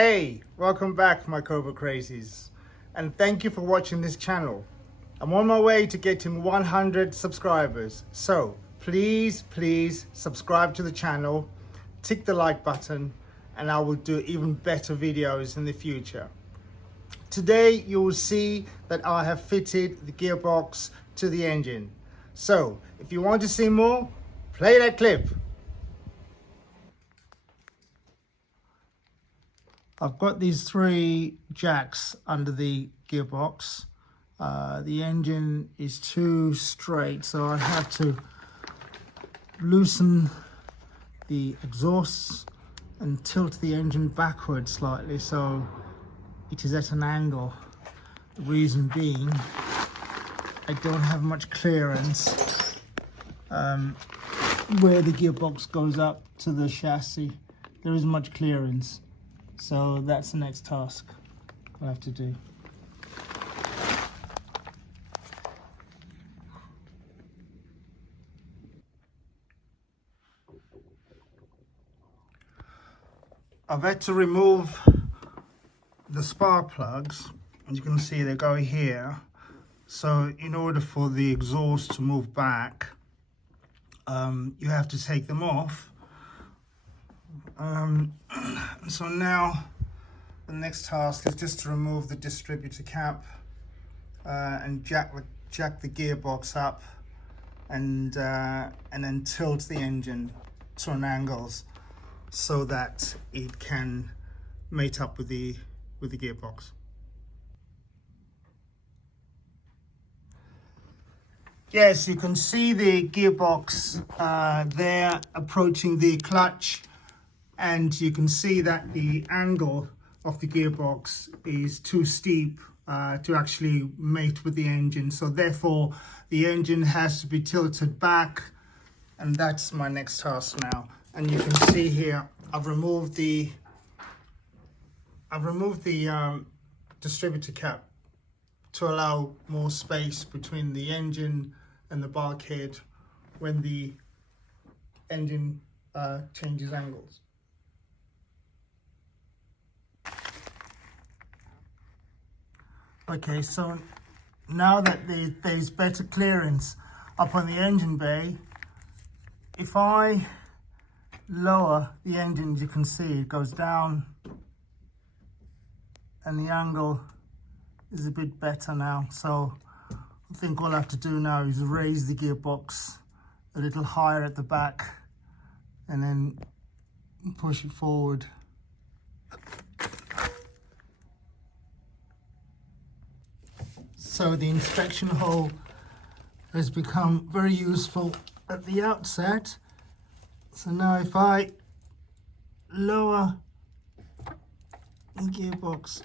Hey, welcome back my Cobra Crazies, and thank you for watching this channel. I'm on my way to getting 100 subscribers, so please subscribe to the channel, tick the like button, and I will do even better videos in the future. Today you will see that I have fitted the gearbox to the engine. So if you want to see more, play that clip. I've got these 3 jacks under the gearbox. The engine is too straight, so I have to loosen the exhausts and tilt the engine backwards slightly so it is at an angle. The reason being, I don't have much clearance where the gearbox goes up to the chassis. There isn't much clearance. So that's the next task I have to do. I've had to remove the spark plugs. As you can see, they go here. So in order for the exhaust to move back, you have to take them off. So now the next task is just to remove the distributor cap and jack the gearbox up and then tilt the engine to an angle so that it can mate up with the gearbox. Yes, you can see the gearbox there approaching the clutch, and you can see that the angle of the gearbox is too steep to actually mate with the engine. So therefore the engine has to be tilted back, and that's my next task now. And you can see here I've removed the distributor cap to allow more space between the engine and the bulkhead when the engine changes angles. Okay, so now that there's better clearance up on the engine bay, if I lower the engine, you can see it goes down and the angle is a bit better now. So I think all I have to do now is raise the gearbox a little higher at the back and then push it forward. So the inspection hole has become very useful at the outset. So now if I lower the gearbox,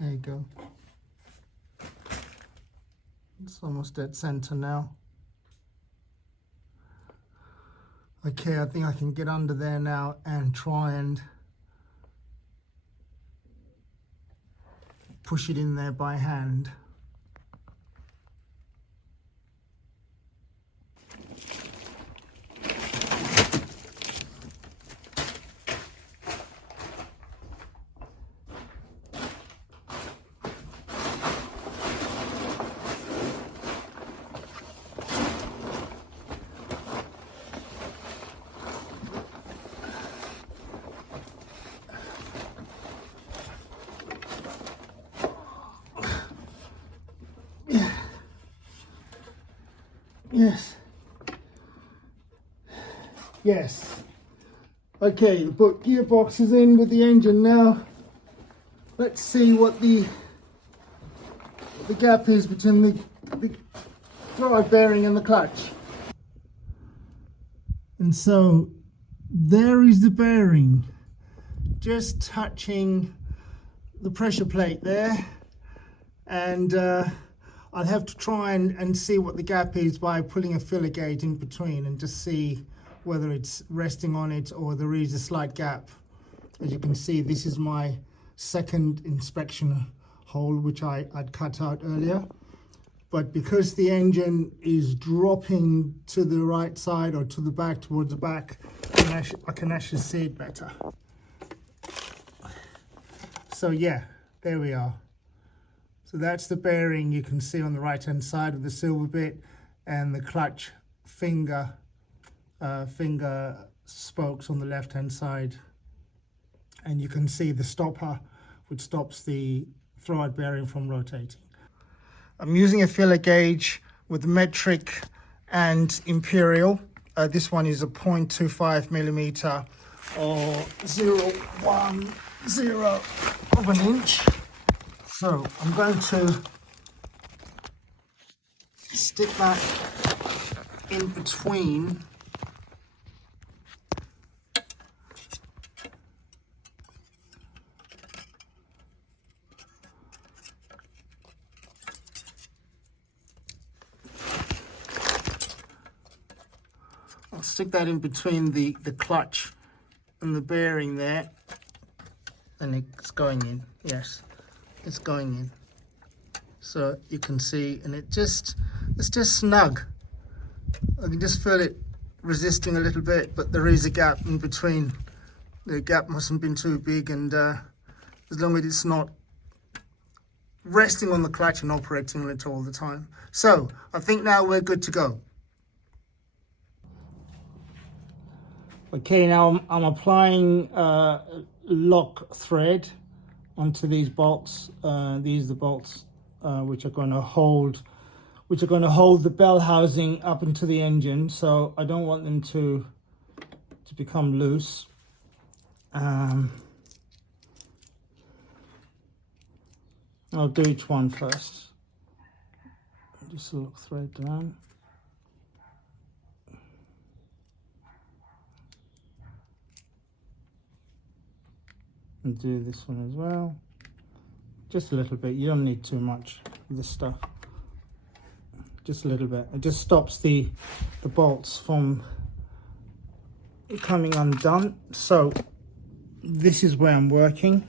there you go. It's almost dead center now. Okay, I think I can get under there now and try and push it in there by hand. Yes. Okay, the gearbox is in with the engine now. Let's see what the gap is between the drive bearing and the clutch. And so there is the bearing, just touching the pressure plate there. And I'll have to try and see what the gap is by pulling a filler gauge in between and just see whether it's resting on it or there is a slight gap. As you can see, this is my second inspection hole, which I'd cut out earlier. But because the engine is dropping to the right side or to the back, towards the back, I can actually see it better. So yeah, there we are. So that's the bearing you can see on the right hand side of the silver bit, and the clutch finger spokes on the left hand side. And you can see the stopper, which stops the throwout bearing from rotating. I'm using a filler gauge with metric and imperial. This one is a 0.25 millimeter or 0.10 of an inch. So I'm going to stick that in between the clutch and the bearing there, and it's going in. Yes, it's going in. So you can see, and it's just snug. I can just feel it resisting a little bit, but there is a gap in between. The gap mustn't have been too big, and as long as it's not resting on the clutch and operating on it all the time. So I think now we're good to go. Okay, now I'm applying lock thread onto these bolts. These are the bolts which are going to hold the bell housing up into the engine. So I don't want them to become loose. I'll do each one first. Just a lock thread down. And do this one as well. Just a little bit. You don't need too much of this stuff. Just a little bit. It just stops the bolts from coming undone. So this is where I'm working.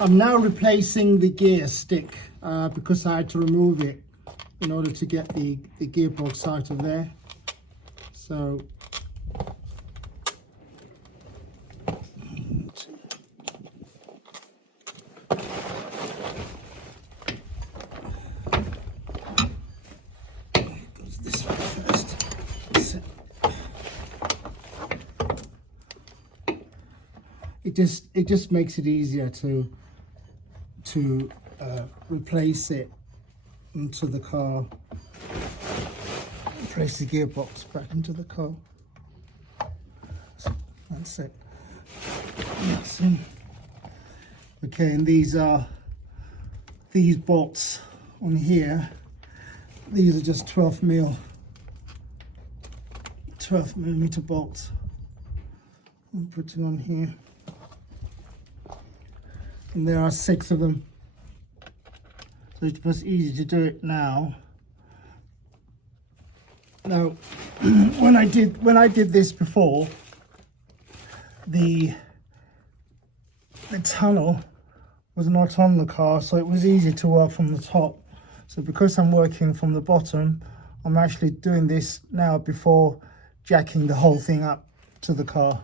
I'm now replacing the gear stick because I had to remove it in order to get the gearbox out of there. So goes this way first. It just makes it easier to replace it into the car, place the gearbox back into the car. So that's it. That's in. Okay, and these bolts on here. These are just 12 millimeter bolts. I'm putting on here. And there are 6 of them. So it was easy to do it now. Now, when I did this before, the tunnel was not on the car, so it was easy to work from the top. So because I'm working from the bottom, I'm actually doing this now before jacking the whole thing up to the car.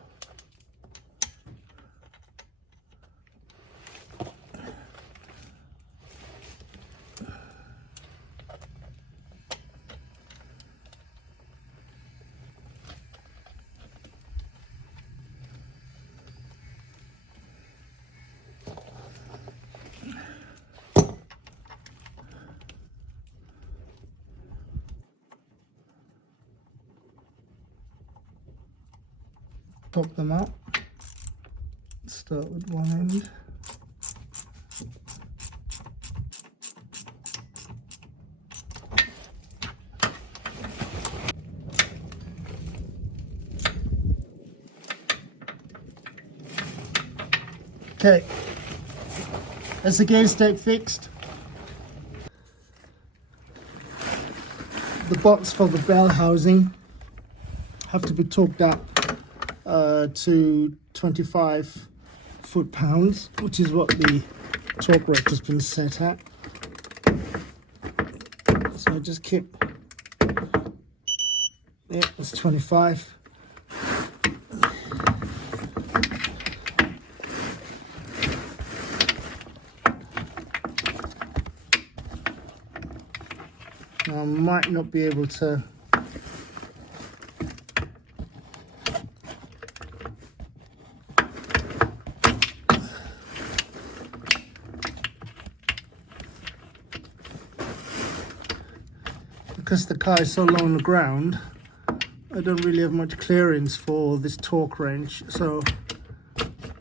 Pop them out. Start with one end. Okay, that's the gear stack fixed. The bolts for the bell housing have to be torqued up to 25 foot-pounds, which is what the torque rate has been set at. So I just keep, yeah, it's 25. I might not be able to because the car is so low on the ground. I don't really have much clearance for this torque range, so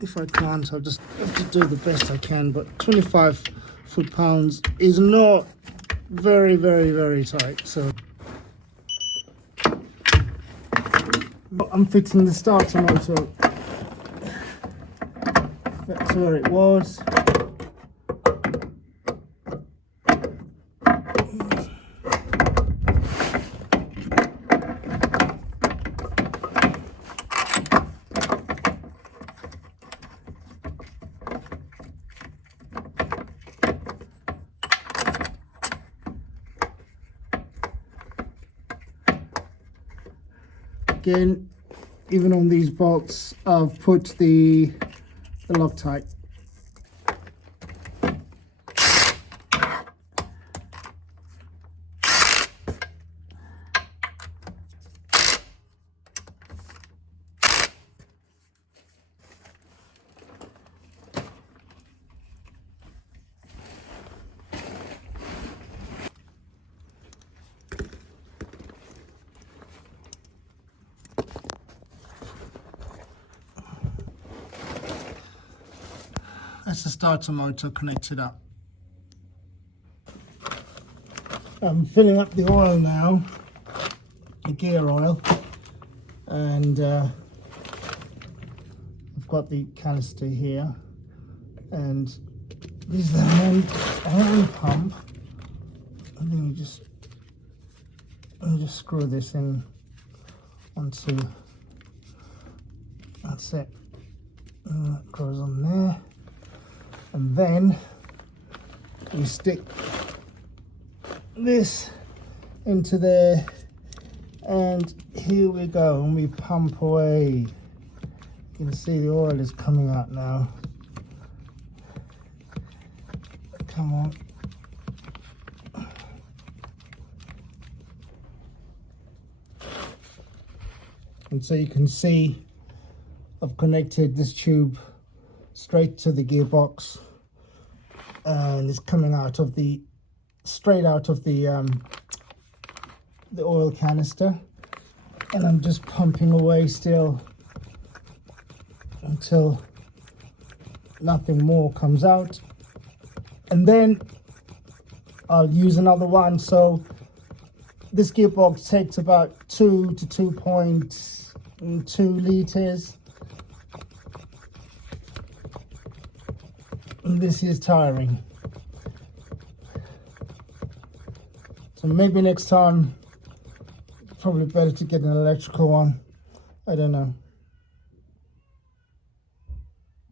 if I can't, I'll just have to do the best I can. But 25 foot-pounds is not very, very, very tight. So I'm fixing the starter motor. That's where it was. Again, even on these bolts, I've put the Loctite. That's the starter motor connected up. I'm filling up the oil now, the gear oil, and I've got the canister here, and this is the hand pump. And then you just screw this in onto, that's it, and that goes on there. And then we stick this into there, and here we go, and we pump away. You can see the oil is coming out now. Come on. And so you can see I've connected this tube straight to the gearbox, and it's coming out of the straight out of the oil canister, and I'm just pumping away still until nothing more comes out, and then I'll use another one. So this gearbox takes about 2 to 2.2 liters. This is tiring, so maybe next time probably better to get an electrical one. I don't know.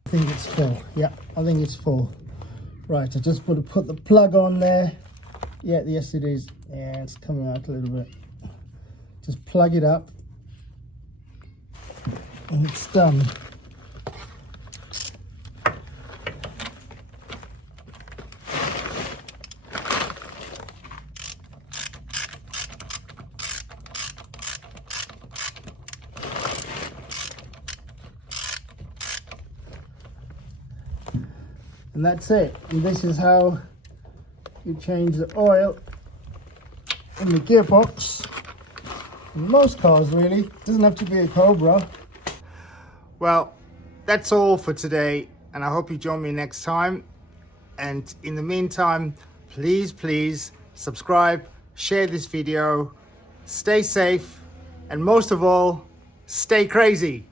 I think it's full. Yeah, I think it's full. Right, I just want to put the plug on there. Yeah, yes it is. Yeah, it's coming out a little bit. Just plug it up and it's done. And that's it. And this is how you change the oil in the gearbox. In most cars, really. It doesn't have to be a Cobra. Well, that's all for today, and I hope you join me next time. And in the meantime, please subscribe, share this video, stay safe, and most of all, stay crazy.